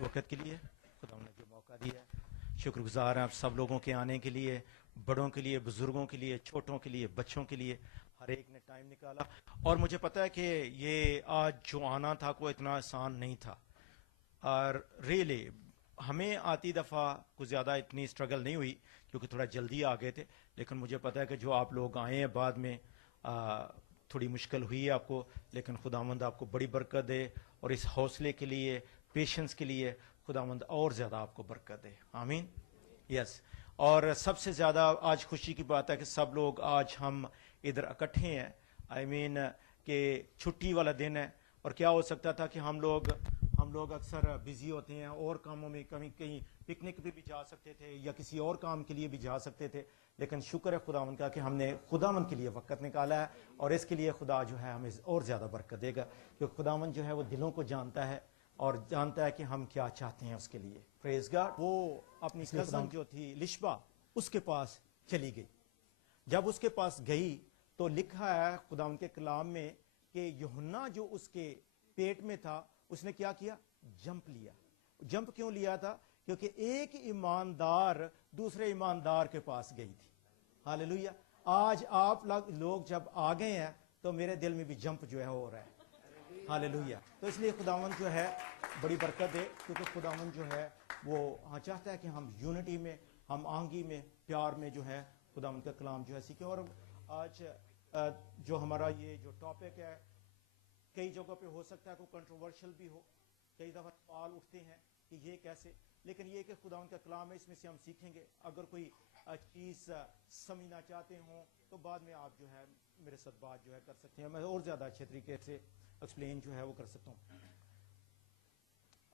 وقت کے لیے خدا نے جو موقع دیا ہے، شکر گزار ہیں آپ سب لوگوں کے آنے کے لیے، بڑوں کے لیے، بزرگوں کے لیے، چھوٹوں کے لیے، بچوں کے لیے، ہر ایک نے ٹائم نکالا. اور مجھے پتا ہے کہ یہ آج جو آنا تھا کوئی اتنا آسان نہیں تھا، اور ریئلی ہمیں آتی دفعہ کچھ زیادہ اتنی اسٹرگل نہیں ہوئی کیونکہ تھوڑا جلدی آ گئے تھے، لیکن مجھے پتا ہے کہ جو آپ لوگ آئے ہیں بعد میں تھوڑی مشکل ہوئی ہے آپ کو، لیکن خداوند آپ کو بڑی برکت دے، اور اس حوصلے کے لیے، پیشنس کے لیے خداوند اور زیادہ آپ کو برکت دے. آمین. یس. اور سب سے زیادہ آج خوشی کی بات ہے کہ سب لوگ آج ہم ادھر اکٹھے ہیں. آئی مین کہ چھٹی والا دن ہے، اور کیا ہو سکتا تھا کہ ہم لوگ اکثر بزی ہوتے ہیں اور کاموں میں، کہیں پکنک پہ بھی جا سکتے تھے یا کسی اور کام کے لیے بھی جا سکتے تھے، لیکن شکر ہے خداوند کا کہ ہم نے خداوند کے لیے وقت نکالا ہے، اور اس کے لیے خدا جو ہے ہمیں اور زیادہ برکت دے گا، کیونکہ خداوند جو ہے وہ دلوں کو جانتا ہے اور جانتا ہے کہ ہم کیا چاہتے ہیں اس کے لیے. پریز گاڈ. وہ اپنی کزن جو تھی لشبا، اس کے پاس چلی گئی. جب اس کے پاس گئی تو لکھا ہے خداوند کے کلام میں کہ یوحنا جو اس کے پیٹ میں تھا، اس نے کیا کیا؟ جمپ لیا. جمپ کیوں لیا تھا؟ کیونکہ ایک ایماندار دوسرے ایماندار کے پاس گئی تھی. ہاللیلویا. آج آپ لوگ جب آ گئے ہیں تو میرے دل میں بھی جمپ جو ہے ہو رہا ہے. ہاللیلویا. تو اس لیے خداوند جو ہے بڑی برکت دے، کیونکہ خداوند جو ہے وہ چاہتا ہے کہ ہم یونٹی میں، ہم آہنگی میں، پیار میں جو ہے خداوند کا کلام جو ہے سیکھیں. اور آج جو ہمارا یہ جو ٹاپک ہے، کئی جگہوں پہ ہو سکتا ہے کوئی کنٹروورشل بھی ہو، کئی دفعہ سوال اٹھتے ہیں کہ یہ کیسے، لیکن یہ کہ خداوند کا کلام ہے، اس میں سے ہم سیکھیں گے. اگر کوئی چیز سمجھنا چاہتے ہوں تو بعد میں آپ جو ہے میرے ساتھ بات جو ہے کر سکتے ہیں، میں اور زیادہ اچھے طریقے سے ایکسپلین جو ہے وہ کر سکتا ہوں.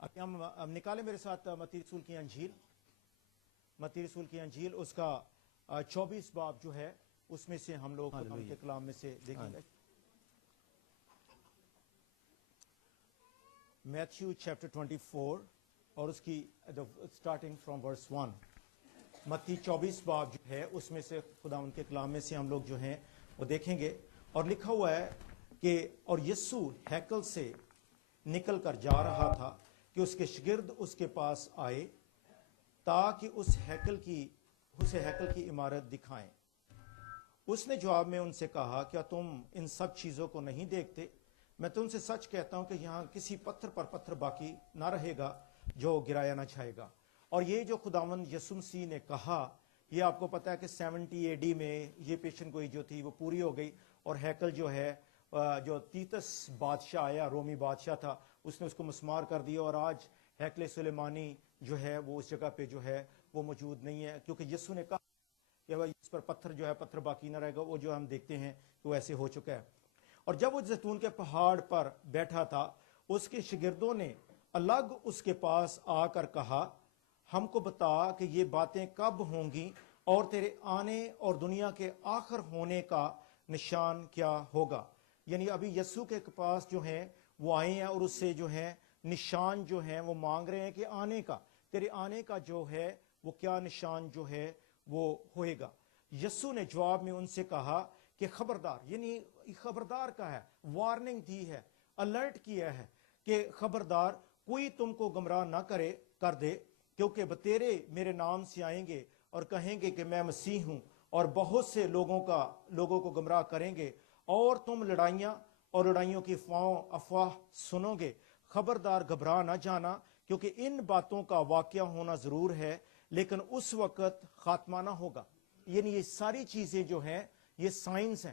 ابھی ہم نکالیں میرے ساتھ متی رسول کی انجیل، متی رسول کی انجیل، اس کا 24 باب جو ہے اس میں سے ہم لوگ خداوند کے کلام میں سے دیکھیں گے. میتھیو چیپٹر 24 اور اس کی اسٹارٹنگ فرام ورس 1. متی 24 باب جو ہے اس میں سے خداوند کے کلام میں سے ہم لوگ جو ہیں وہ دیکھیں گے. اور لکھا ہوا ہے کہ اور یسوع ہیکل سے نکل کر جا رہا تھا کہ اس کے شاگرد اس کے پاس آئے تاکہ اسے ہیکل کی عمارت دکھائیں. اس نے جواب میں ان سے کہا، کیا تم ان سب چیزوں کو نہیں دیکھتے؟ میں تم سے سچ کہتا ہوں کہ یہاں کسی پتھر پر پتھر باقی نہ رہے گا جو گرایا نہ جائے گا. اور یہ جو خداوند یسوع مسیح نے کہا، یہ آپ کو پتا ہے کہ 70 AD میں یہ پیشن گوئی جو تھی وہ پوری ہو گئی، اور ہیکل جو ہے جو تیتس بادشاہ آیا، رومی بادشاہ تھا، اس نے اس کو مسمار کر دیا، اور آج ہیکل سلیمانی جو ہے وہ اس جگہ پہ جو ہے وہ موجود نہیں ہے، کیونکہ یسوع نے کہا کہ اس پر پتھر جو ہے پتھر باقی نہ رہے گا. وہ جو ہم دیکھتے ہیں کہ وہ ایسے ہو چکا ہے. اور جب وہ زیتون کے پہاڑ پر بیٹھا تھا، اس کے شاگردوں نے الگ اس کے پاس آ کر کہا، ہم کو بتا کہ یہ باتیں کب ہوں گی، اور تیرے آنے اور دنیا کے آخر ہونے کا نشان کیا ہوگا. یعنی ابھی یسوع کے پاس جو ہیں وہ آئے ہیں اور اس سے جو ہیں نشان جو ہیں وہ مانگ رہے ہیں کہ آنے کا، تیرے آنے کا جو ہے وہ کیا نشان جو ہے وہ ہوئے گا. یسوع نے جواب میں ان سے کہا کہ خبردار، یعنی خبردار کا ہے، وارننگ دی ہے، الرٹ کیا ہے کہ خبردار کوئی تم کو گمراہ نہ کر دے، کیونکہ بتیرے میرے نام سے آئیں گے اور کہیں گے کہ میں مسیح ہوں، اور بہت سے لوگوں کو گمراہ کریں گے، اور تم لڑائیوں کی افواہ سنو گے. خبردار گھبرا نہ جانا، کیونکہ ان باتوں کا واقعہ ہونا ضرور ہے، لیکن اس وقت خاتمہ نہ ہوگا. یعنی یہ ساری چیزیں جو ہیں یہ سائنس ہیں،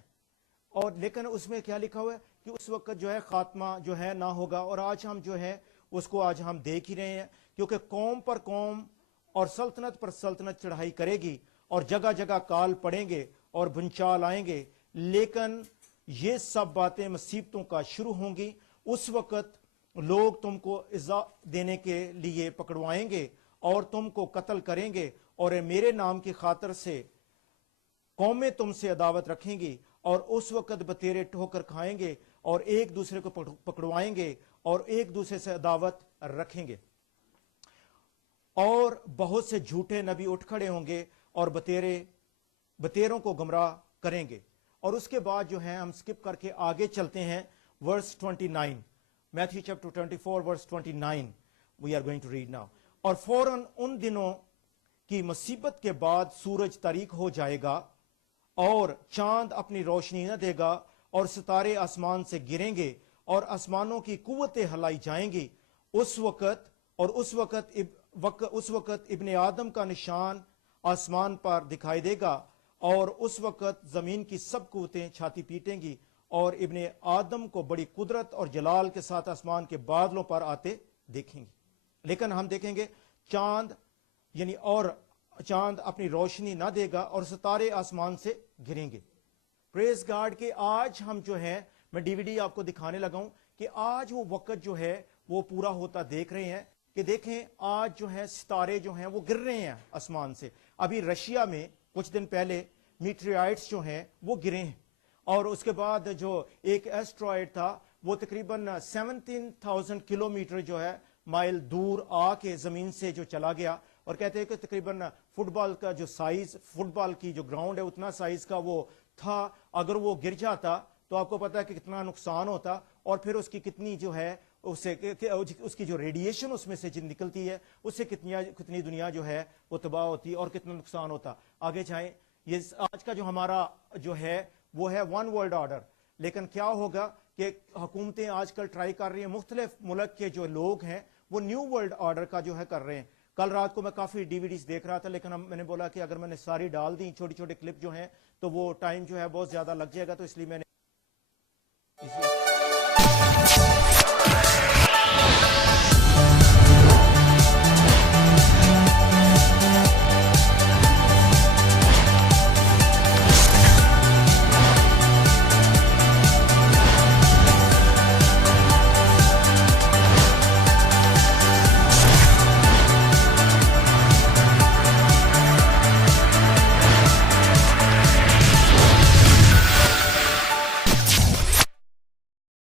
اور لیکن اس میں کیا لکھا ہوا ہے کہ اس وقت جو ہے خاتمہ جو ہے نہ ہوگا. اور آج ہم جو ہے اس کو آج ہم دیکھ ہی رہے ہیں، کیونکہ قوم پر قوم اور سلطنت پر سلطنت چڑھائی کرے گی، اور جگہ جگہ کال پڑیں گے اور بھنچال آئیں گے، لیکن یہ سب باتیں مصیبتوں کا شروع ہوں گی. اس وقت لوگ تم کو ایذا دینے کے لیے پکڑوائیں گے اور تم کو قتل کریں گے، اور میرے نام کی خاطر سے قومیں تم سے عداوت رکھیں گی، اور اس وقت بتیرے ٹھوکر کھائیں گے اور ایک دوسرے کو پکڑوائیں گے اور ایک دوسرے سے عداوت رکھیں گے، اور بہت سے جھوٹے نبی اٹھ کھڑے ہوں گے اور بتیروں کو گمراہ کریں گے۔ اور اس کے بعد جو ہے ہم سکپ کر کے آگے چلتے ہیں verse 29، Matthew chapter 24 verse 29 we are going to read now. اور فوراً ان دنوں کی مصیبت کے بعد سورج تاریک ہو جائے گا اور چاند اپنی روشنی نہ دے گا اور ستارے آسمان سے گریں گے اور آسمانوں کی قوتیں ہلائی جائیں گی۔ اس وقت ابن آدم کا نشان آسمان پر دکھائی دے گا اور اس وقت زمین کی سب قوتیں چھاتی پیٹیں گی اور ابن آدم کو بڑی قدرت اور جلال کے ساتھ آسمان کے بادلوں پر آتے دیکھیں گے۔ لیکن ہم دیکھیں گے چاند اپنی روشنی نہ دے گا اور ستارے آسمان سے گریں گے۔ پریز گاڈ کہ آج ہم جو ہے، میں ڈی وی ڈی آپ کو دکھانے لگا ہوں کہ آج وہ وقت جو ہے وہ پورا ہوتا دیکھ رہے ہیں کہ دیکھیں آج جو ہے ستارے جو ہیں وہ گر رہے ہیں آسمان سے۔ ابھی رشیا میں کچھ دن پہلے میٹریائٹس جو ہیں وہ گرے ہیں، اور اس کے بعد جو ایک ایسٹرائڈ تھا وہ تقریباً 17,000 کلومیٹر جو ہے مائل دور آ کے زمین سے جو چلا گیا، اور کہتے ہیں کہ تقریباً فٹ بال کا جو سائز، فٹ بال کی جو گراؤنڈ ہے اتنا سائز کا وہ تھا۔ اگر وہ گر جاتا تو آپ کو پتا ہے کہ کتنا نقصان ہوتا، اور پھر اس کی کتنی جو ہے اس کی جو ریڈیشن اس میں سے نکلتی ہے، اس سے کتنی دنیا جو ہے وہ تباہ ہوتی اور کتنا نقصان ہوتا۔ آگے جائیں، یہ آج کا جو ہمارا جو ہے وہ ہے ون ورلڈ آرڈر، لیکن کیا ہوگا کہ حکومتیں آج کل ٹرائی کر رہی ہیں، مختلف ملک کے جو لوگ ہیں وہ نیو ورلڈ آرڈر کا جو ہے کر رہے ہیں۔ کل رات کو میں کافی ڈی وی ڈیز دیکھ رہا تھا، لیکن میں نے بولا کہ اگر میں نے ساری ڈال دی چھوٹی چھوٹی کلپ جو ہیں تو وہ ٹائم جو ہے بہت زیادہ لگ جائے گا، تو اس لیے میں نے